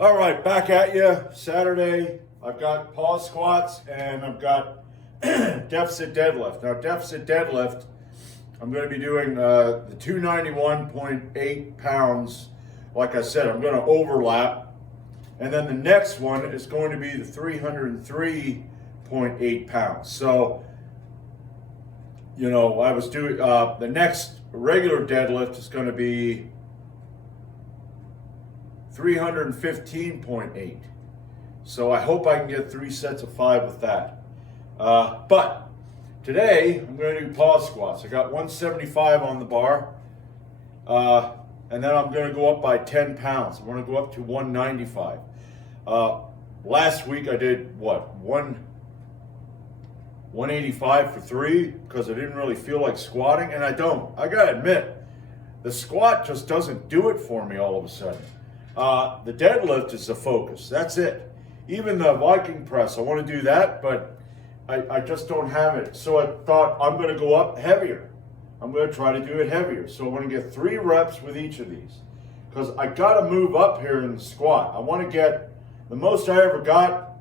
All right, back at you. Saturday, I've got pause squats and I've got deficit deadlift. Now, deficit deadlift, I'm going to be doing the 291.8 pounds. Like I said, I'm going to overlap. And then the next one is going to be the 303.8 pounds. So, you know, I was doing, the next regular deadlift is going to be 315.8. So I hope I can get 3 sets of 5 with that. But today I'm going to do pause squats. I got 175 on the bar. And then I'm going to go up by 10 pounds. I'm going to go up to 195. Last week I did what? 185 for 3 because I didn't really feel like squatting, and I don't. I got to admit, the squat just doesn't do it for me all of a sudden. The deadlift is the focus. That's it. Even the Viking press, I want to do that, but I just don't have it. So I thought I'm going to go up heavier. I'm going to try to do it heavier. So I want to get 3 reps with each of these because I got to move up here in the squat. I want to get the most I ever got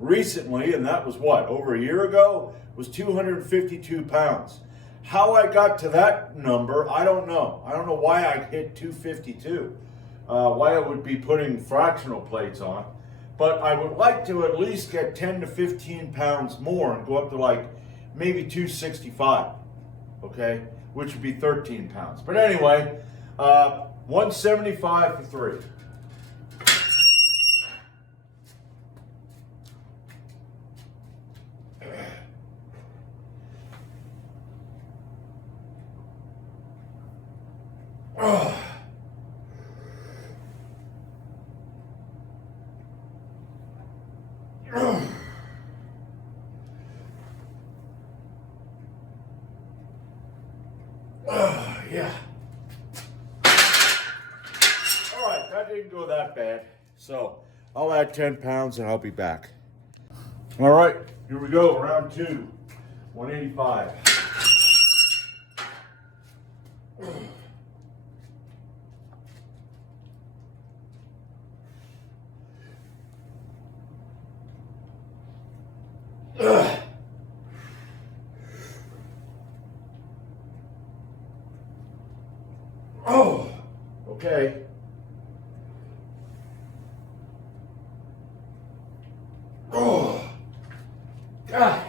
recently, and that was what, over a year ago, was 252 pounds. How I got to that number, I don't know. I don't know why I hit 252. Why I would be putting fractional plates on, but I would like to at least get 10 to 15 pounds more and go up to like maybe 265, okay, which would be 13 pounds. But anyway, 175 for 3. Yeah. All right, that didn't go that bad. So I'll add 10 pounds and I'll be back. All right, here we go, round 2, 185. Oh, okay. Oh, God.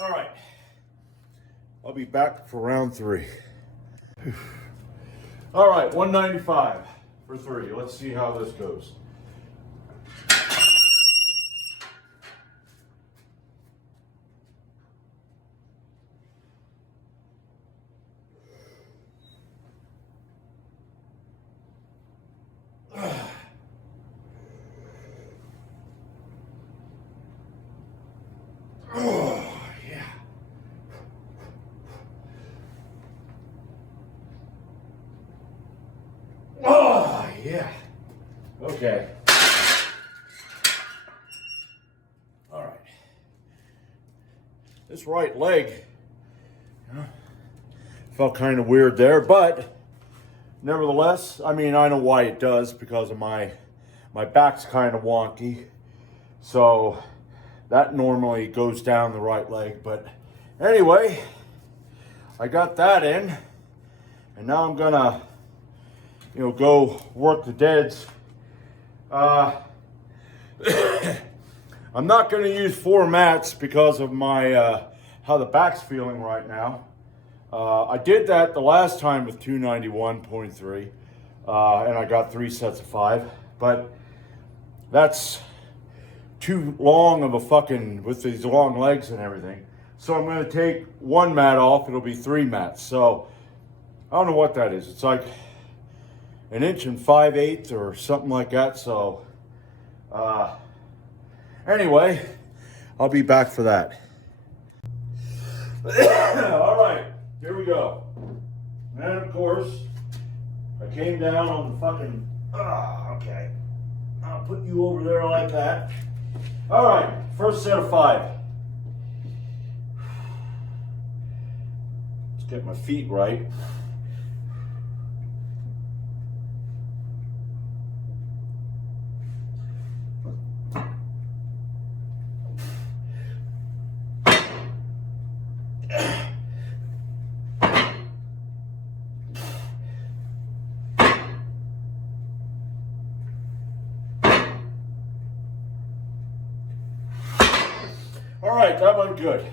All right. I'll be back for round 3. All right, 195 for 3. Let's see how this goes. Oh, yeah. Oh, yeah. Okay. All right. This right leg felt kind of weird there, but nevertheless, I mean, I know why it does because of my back's kind of wonky. So that normally goes down the right leg, but anyway, I got that in, and now I'm gonna, go work the deads. I'm not gonna use 4 mats because of my how the back's feeling right now. I did that the last time with 291.3, and I got 3 sets of 5, but that's too long of a fucking, with these long legs and everything. So I'm going to take 1 mat off. It'll be 3 mats. So I don't know what that is. It's like 1 5/8 inches or something like that. So anyway, I'll be back for that. All right, here we go. And of course, I came down on the fucking, okay. I'll put you over there like that. All right, first set of 5. Let's get my feet right. right, that went good.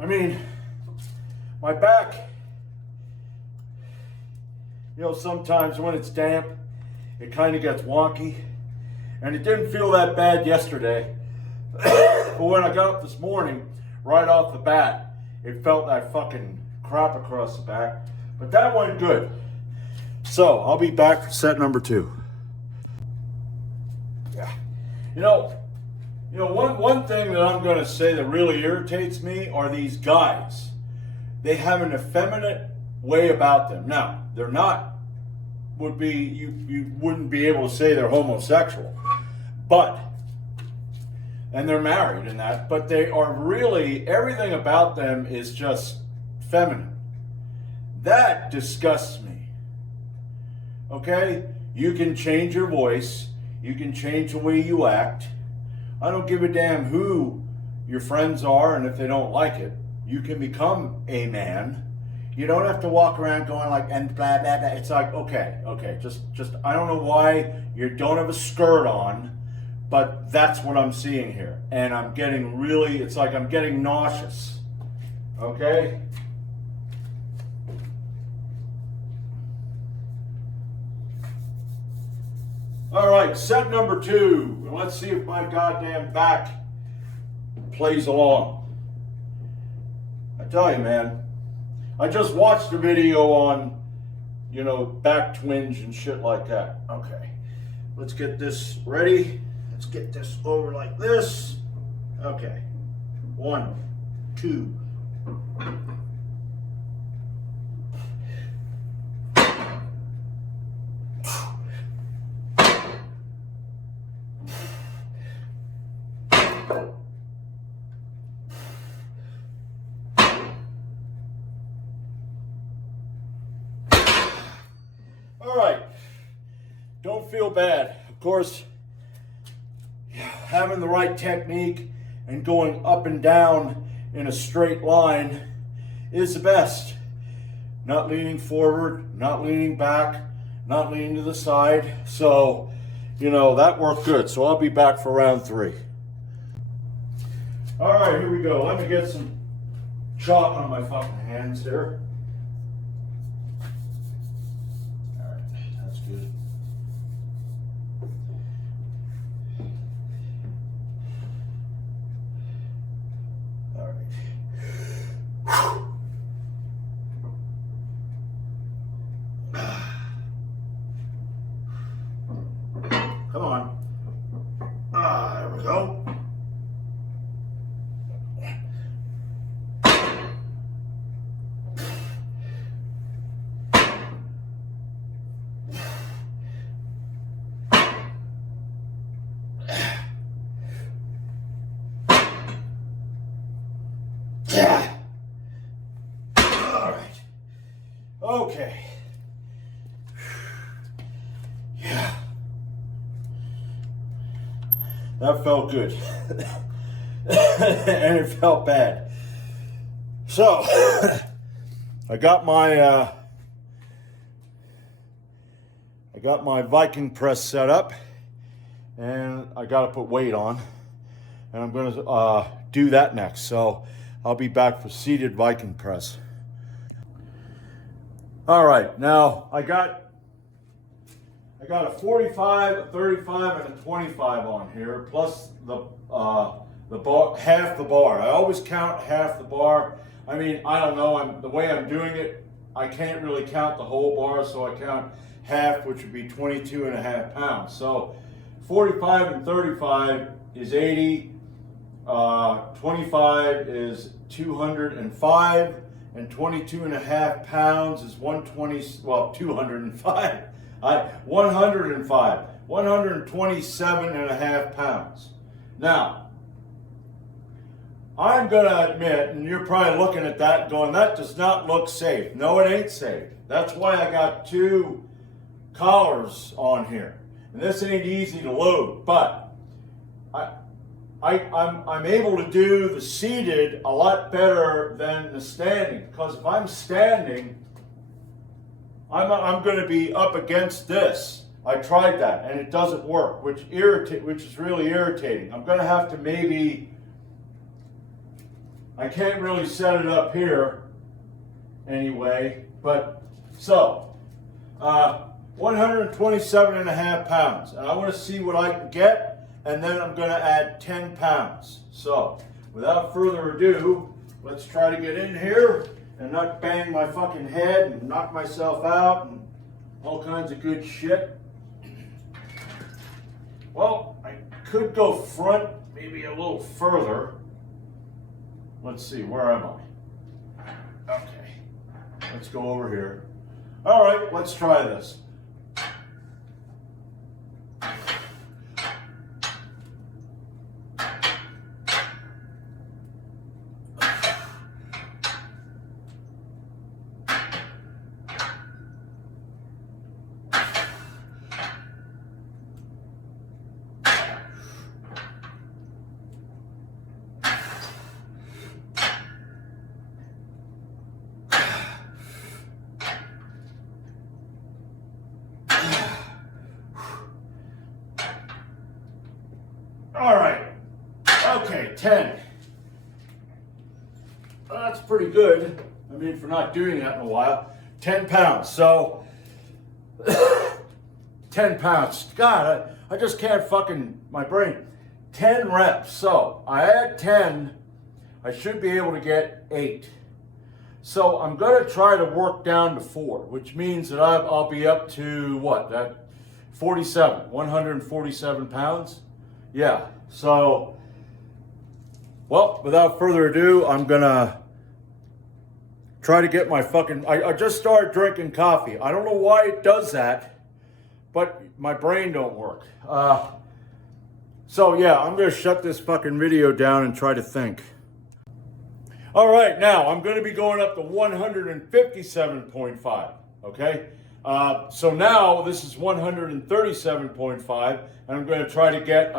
I mean, my back, you know, sometimes when it's damp, it kind of gets wonky. And it didn't feel that bad yesterday. But when I got up this morning, right off the bat, it felt like fucking crap across the back. But that went good. So I'll be back for set number 2. Yeah. You know, one thing that I'm going to say that really irritates me are these guys. They have an effeminate way about them. Now, they're not, you wouldn't be able to say they're homosexual, but, and they're married and that, but they are really, everything about them is just feminine. That disgusts me. Okay? You can change your voice. You can change the way you act. I don't give a damn who your friends are and if they don't like it. You can become a man. You don't have to walk around going like, and blah, blah, blah. It's like, okay, just, I don't know why you don't have a skirt on, but that's what I'm seeing here. And I'm getting really, it's like I'm getting nauseous. Okay? All right, set number 2. Let's see if my goddamn back plays along. I tell you, man, I just watched a video on, you know, back twinge and shit like that. Okay, let's get this ready. Let's get this over like this. Okay, 1, 2. All right, don't feel bad. Of course, having the right technique and going up and down in a straight line is the best. Not leaning forward, not leaning back, not leaning to the side. So, you know, that worked good. So I'll be back for round 3. All right, here we go. Let me get some chalk on my fucking hands here. Good. All right. Come on. There we go. Yeah. All right. Okay. Yeah. That felt good. And it felt bad. So, I got my Viking press set up, and I got to put weight on, and I'm going to do that next. So I'll be back for seated Viking press. All right, now I got a 45, a 35, and a 25 on here, plus the bar, half the bar. I always count half the bar. I mean, I don't know. The way I'm doing it, I can't really count the whole bar, so I count half, which would be 22.5 pounds. So 45 and 35 is 80. 25 is 205, and 22.5 pounds is 120. Well, 205. 105. 127.5 pounds. Now, I'm going to admit, and you're probably looking at that and going, that does not look safe. No, it ain't safe. That's why I got 2 collars on here. And this ain't easy to load, but I'm able to do the seated a lot better than the standing, because if I'm standing, I'm going to be up against this. I tried that and it doesn't work, which is really irritating. I'm going to have to maybe I can't really set it up here anyway, but so 127 and a half pounds, and I want to see what I can get, and then I'm going to add 10 pounds. So without further ado, let's try to get in here and not bang my fucking head and knock myself out and all kinds of good shit. Well, I could go front maybe a little further. Let's see, where am I? Okay, let's go over here. All right, let's try this. All right, okay, 10. Well, that's pretty good. I mean, for not doing that in a while. 10 pounds, so 10 pounds. God, I just can't fucking, my brain. 10 reps, so I add 10, I should be able to get 8. So I'm gonna try to work down to 4, which means that I'll be up to what, that 47, 147 pounds? Yeah, so, well, without further ado, I'm gonna try to get my fucking, I just started drinking coffee. I don't know why it does that, but my brain don't work. So yeah, I'm gonna shut this fucking video down and try to think. All right, now I'm gonna be going up to 157.5, okay? So now this is 137.5, and I'm going to try to get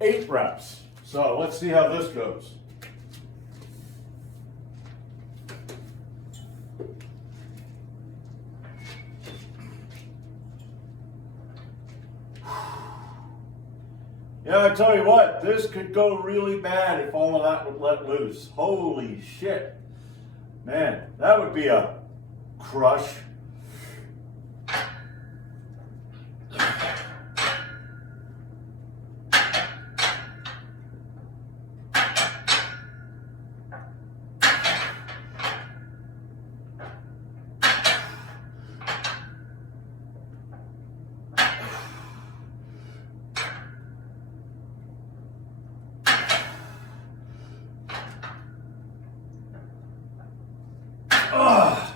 8 reps. So let's see how this goes. Yeah, I tell you what, this could go really bad if all of that would let loose. Holy shit. Man, that would be a crush.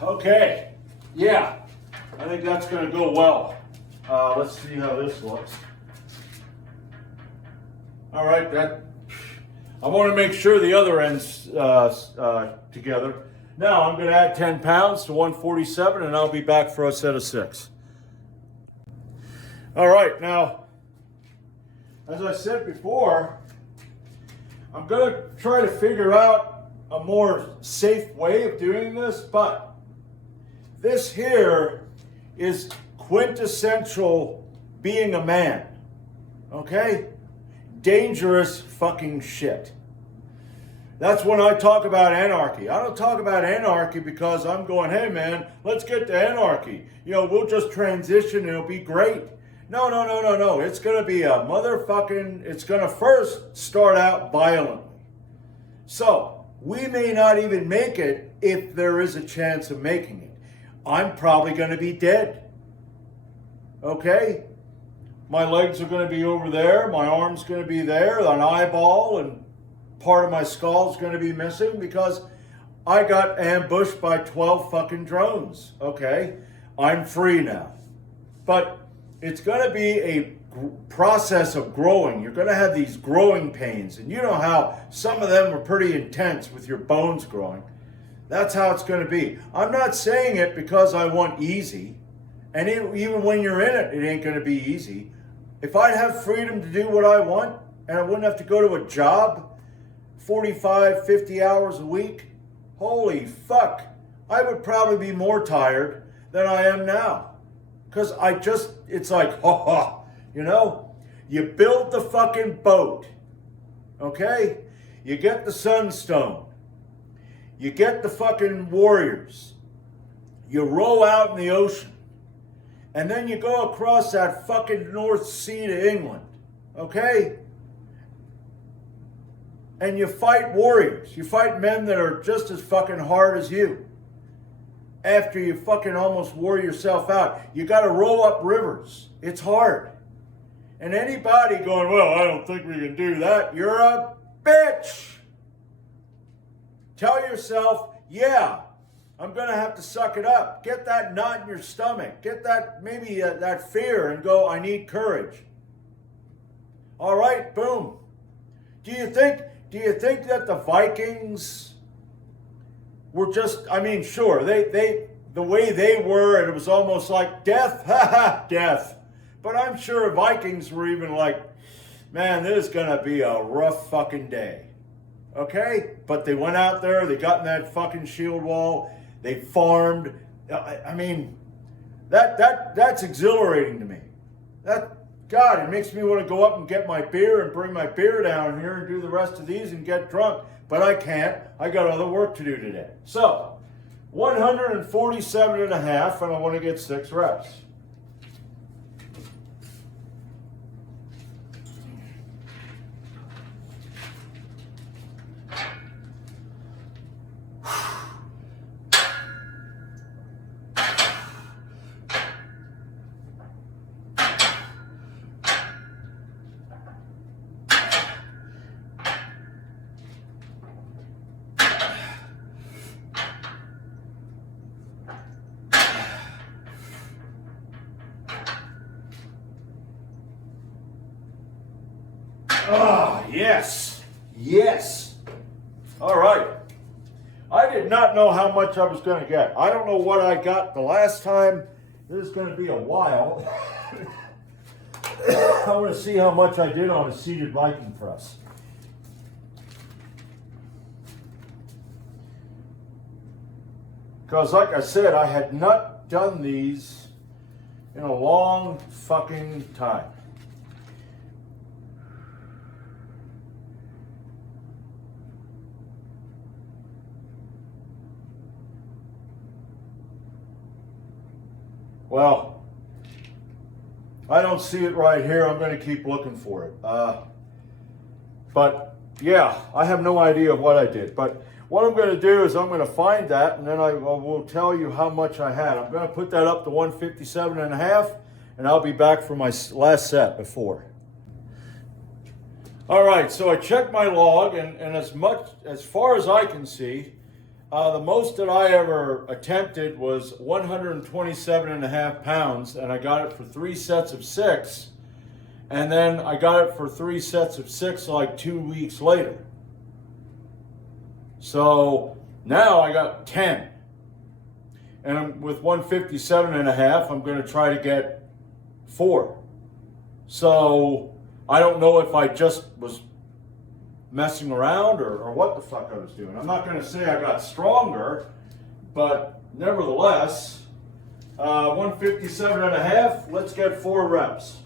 Okay, yeah, I think that's going to go well. Let's see how this looks. All right, I want to make sure the other end's together. Now I'm going to add 10 pounds to 147, and I'll be back for a set of 6. All right, now, as I said before, I'm going to try to figure out a more safe way of doing this, but this here is quintessential being a man, okay? Dangerous fucking shit. That's when I talk about anarchy. I don't talk about anarchy because I'm going, hey man, let's get to anarchy. You know, we'll just transition and it'll be great. No, no, no, no, no. It's going to be a motherfucking, it's going to first start out violently. So, we may not even make it if there is a chance of making it. I'm probably going to be dead. Okay? My legs are going to be over there. My arm's going to be there. An eyeball and part of my skull is going to be missing because I got ambushed by 12 fucking drones. Okay? I'm free now. But it's going to be a process of growing. You're going to have these growing pains. And you know how some of them are pretty intense with your bones growing. That's how it's going to be. I'm not saying it because I want easy. And even when you're in it, it ain't going to be easy. If I'd have freedom to do what I want and I wouldn't have to go to a job 45, 50 hours a week, holy fuck, I would probably be more tired than I am now. Because it's like, ha ha, you know? You build the fucking boat, okay? You get the Sunstone. You get the fucking Warriors. You row out in the ocean. And then you go across that fucking North Sea to England. Okay? And you fight warriors. You fight men that are just as fucking hard as you. After you fucking almost wore yourself out. You got to row up rivers. It's hard. And anybody going, well, I don't think we can do that. You're a bitch. Tell yourself, yeah, I'm going to have to suck it up. Get that knot in your stomach. Get that, maybe that fear and go, I need courage. All right, boom. Do you think that the Vikings were just, I mean, sure, they the way they were, and it was almost like death, death. But I'm sure Vikings were even like, man, this is going to be a rough fucking day. Okay? But they went out there, they got in that fucking shield wall, they farmed. I mean, that's exhilarating to me. God, it makes me want to go up and get my beer and bring my beer down here and do the rest of these and get drunk. But I can't. I got other work to do today. So, 147 and a half, and I want to get 6 reps. Ah, yes. Yes. All right. I did not know how much I was going to get. I don't know what I got the last time. This is going to be a while. I want to see how much I did on a seated Viking press. Because like I said, I had not done these in a long fucking time. Well, I don't see it right here. I'm going to keep looking for it. But yeah, I have no idea what I did. But what I'm going to do is I'm going to find that, and then I will tell you how much I had. I'm going to put that up to 157 and a half, and I'll be back for my last set before. All right, so I checked my log, and as far as I can see, the most that I ever attempted was 127 and a half pounds, and I got it for 3 sets of 6. And then I got it for 3 sets of 6 like 2 weeks later. So now I got 10. And with 157 and a half, I'm going to try to get 4. So I don't know if I just was messing around or what the fuck I was doing. I'm not going to say I got stronger, but nevertheless, 157 and a half, let's get 4 reps.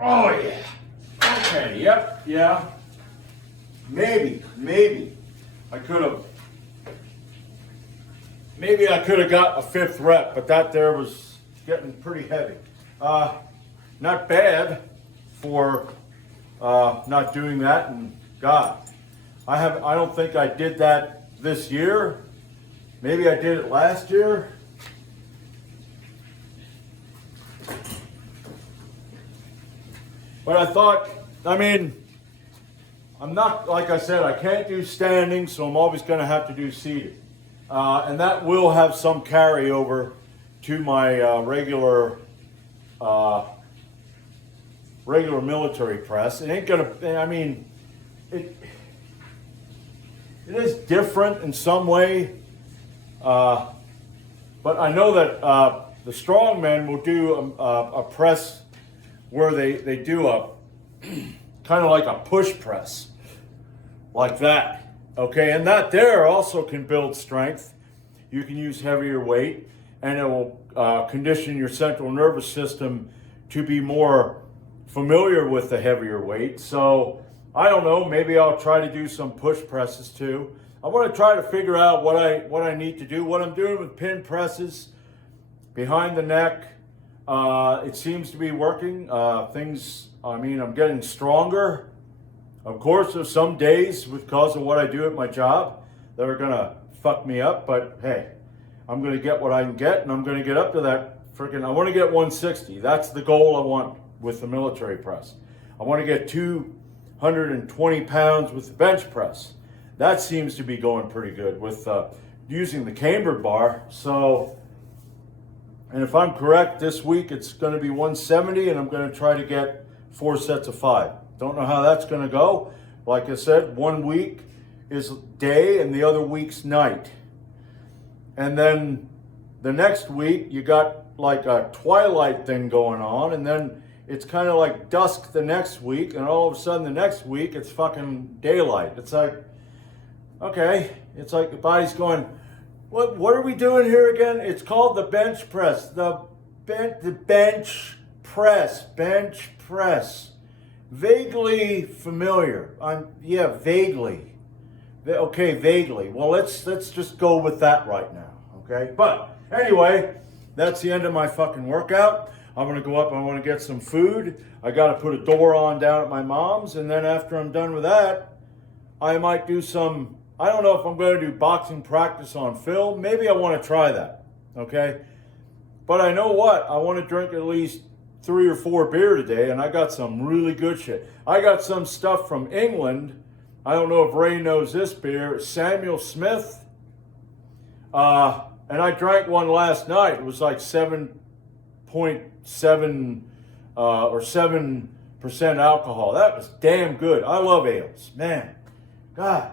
Oh yeah. Okay, yep, yeah. Maybe I could have got a 5th rep, but that there was getting pretty heavy. Not bad for not doing that, and God, I don't think I did that this year. Maybe I did it last year. But I thought, I mean, I'm not, like I said, I can't do standing, so I'm always going to have to do seated. And that will have some carryover to my regular military press. It ain't going to, I mean, it is different in some way. But I know that the strongmen will do a press where they do a kind of like a push press, like that. Okay, and that there also can build strength. You can use heavier weight, and it will condition your central nervous system to be more familiar with the heavier weight. So I don't know, maybe I'll try to do some push presses too. I want to try to figure out what I need to do. What I'm doing with pin presses behind the neck, it seems to be working. I'm getting stronger. Of course, there's some days because of what I do at my job that are gonna fuck me up, but hey, I'm gonna get what I can get, and I'm gonna get up to that I want to get 160. That's the goal I want with the military press. I want to get 220 pounds with the bench press. That seems to be going pretty good with using the cambered bar. So, and if I'm correct, this week it's going to be 170, and I'm going to try to get 4 sets of 5. Don't know how that's going to go. Like I said, 1 week is day and the other week's night. And then the next week you got like a twilight thing going on, and then it's kind of like dusk the next week, and all of a sudden the next week it's fucking daylight. It's like, okay, it's like the body's going, what are we doing here again? It's called the bench press. The bench press. Vaguely familiar. Vaguely. Okay, vaguely. Well, let's just go with that right now, okay? But anyway, that's the end of my fucking workout. I'm gonna go up, I wanna get some food. I gotta put a door on down at my mom's, and then after I'm done with that, I might do some, I don't know if I'm gonna do boxing practice on film. Maybe I wanna try that, okay? But I know what, I wanna drink at least 3 or 4 beer today, and I got some really good shit. I got some stuff from England. I don't know if Ray knows this beer, Samuel Smith. And I drank one last night. It was like 7.7 or 7% alcohol. That was damn good. I love ales, man. God,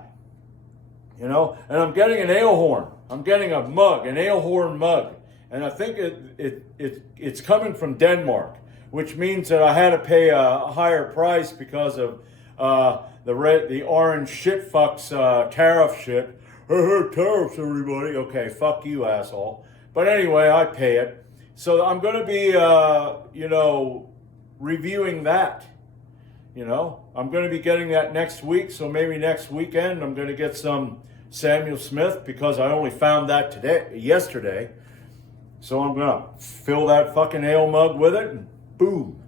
you know. And I'm getting an ale horn. I'm getting a mug, an ale horn mug, and I think it's coming from Denmark, which means that I had to pay a higher price because of the orange shit fucks tariff shit. Tariffs, everybody. Okay, fuck you, asshole. But anyway, I pay it. So I'm going to be, reviewing that. I'm going to be getting that next week. So maybe next weekend I'm going to get some Samuel Smith, because I only found that yesterday. So I'm going to fill that fucking ale mug with it, and boom.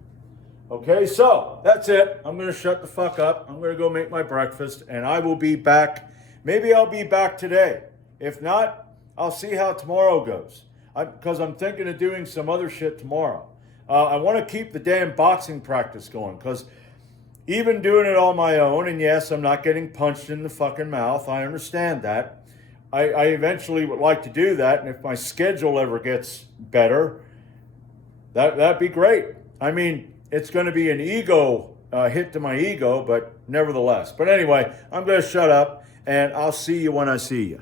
Okay, so that's it. I'm going to shut the fuck up. I'm going to go make my breakfast, and I will be back. Maybe I'll be back today. If not, I'll see how tomorrow goes. Because I'm thinking of doing some other shit tomorrow. I want to keep the damn boxing practice going, because even doing it on my own, and yes, I'm not getting punched in the fucking mouth. I understand that. I eventually would like to do that, and if my schedule ever gets better, that'd be great. I mean, it's going to be an ego hit to my ego, but nevertheless. But anyway, I'm going to shut up, and I'll see you when I see you.